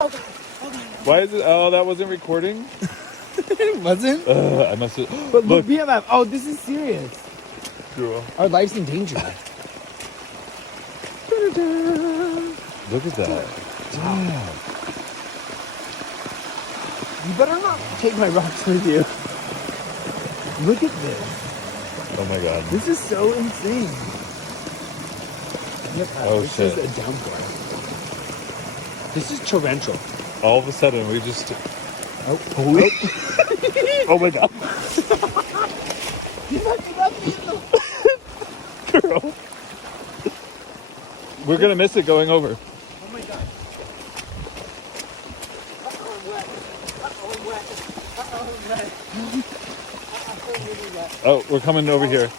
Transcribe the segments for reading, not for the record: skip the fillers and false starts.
Why is it? Oh, that wasn't recording? It wasn't? I must have. But look, we have. Oh, this is serious. Girl. Our life's in danger. Look at that. Wow. Damn. You better not take my rocks with you. Look at this. Oh my god. This is so insane. Yep, Oh, this shit. is a downpour. This is torrential. All of a sudden, we just. Oh. Oh my god. You left me in the... Girl. We're gonna miss it going over. Oh my god. Uh-oh, I'm wet. Uh-oh, I'm wet. Uh-oh, I'm wet. Uh-oh, I'm really wet. Oh, we're coming over here.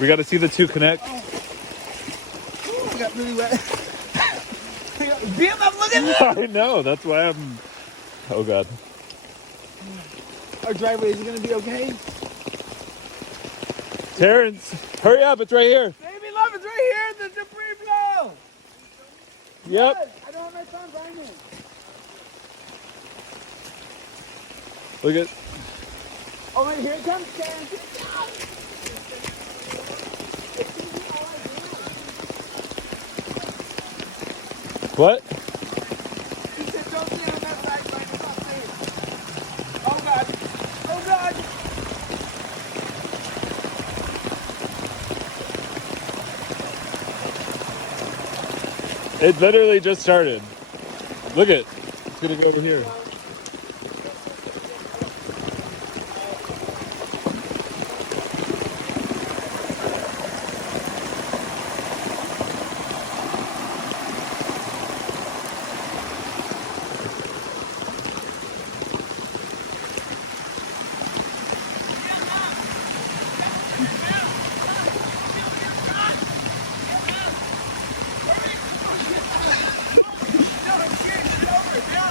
We got to see the two connect. Oh, I got really wet. BMF, look at this! I know. That's why I'm. Oh god. Our driveway, is it gonna be okay? Terrence, hurry up! It's right here. Baby love, it's right here. The debris blow. Yep. Yes, I don't have my phone grinding. Look at. Oh wait, here it comes, Karen. What? He said, don't stay on that right lane. It's not safe. Oh god. Oh god. It literally just started. Look it. It's gonna go over here.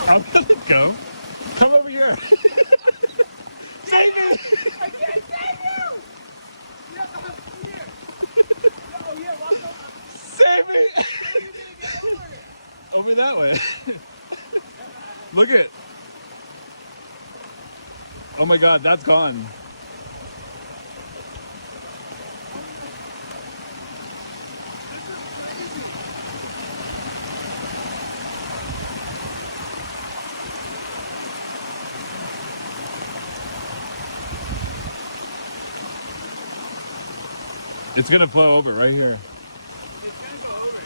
I'll let it go. Come over here. Save me. I can't save you! Yeah, I'm here. Oh yeah, walk over. Save me. Get over it. Over that way. Look it. Oh my god, that's gone. It's gonna flow over right here. It's gonna go over.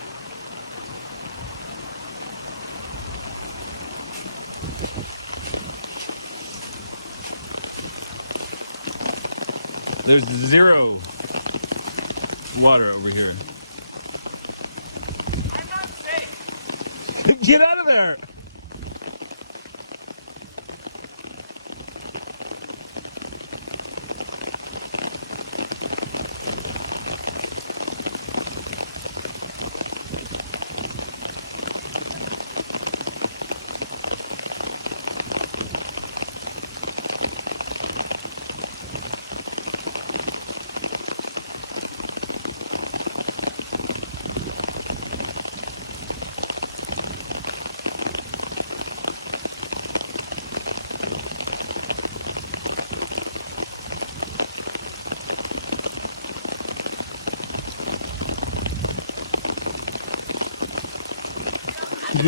There's zero water over here. I'm not safe. Get out of there!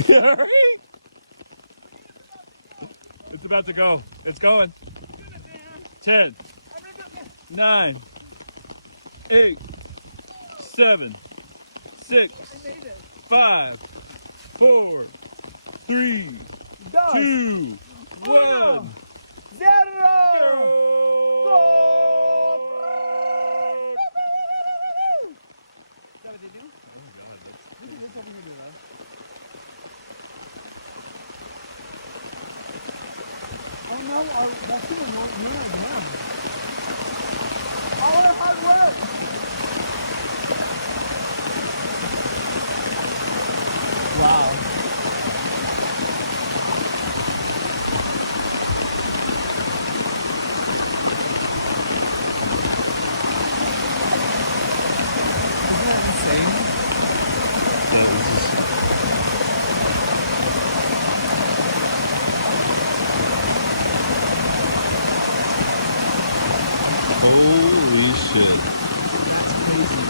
Hurry! It's about to go. It's going. 10, 9, 8, 7, 6, 5, 4, 3, 2, 1. Zero! Go! Is that what they do? Oh my god, that's Look at this over here, Dula. Oh no, that's gonna ruin our dam. All our hard work! Wow. Isn't that insane? that is just Holy shit. That's crazy.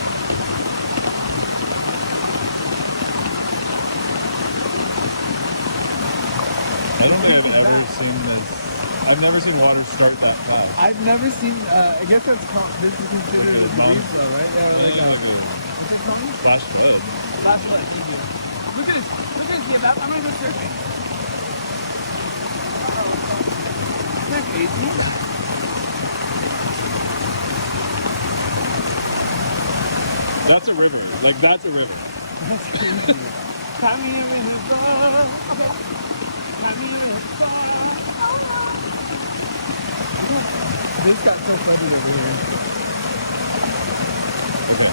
I don't think I've ever seen this. I've never seen water start that fast. I've never seen, I guess that's called, this is considered Like a a debris mon- flow, right? Yeah, or like Like a, a what's it called? flash flood. Flash flood, thank you. Look at this, give up. I'm gonna go surfing. Isn't that crazy? That's a river. Like, that's a river. That's crazy. Tommy a river. Okay. Tommy a river. This got so flooded over here. Okay.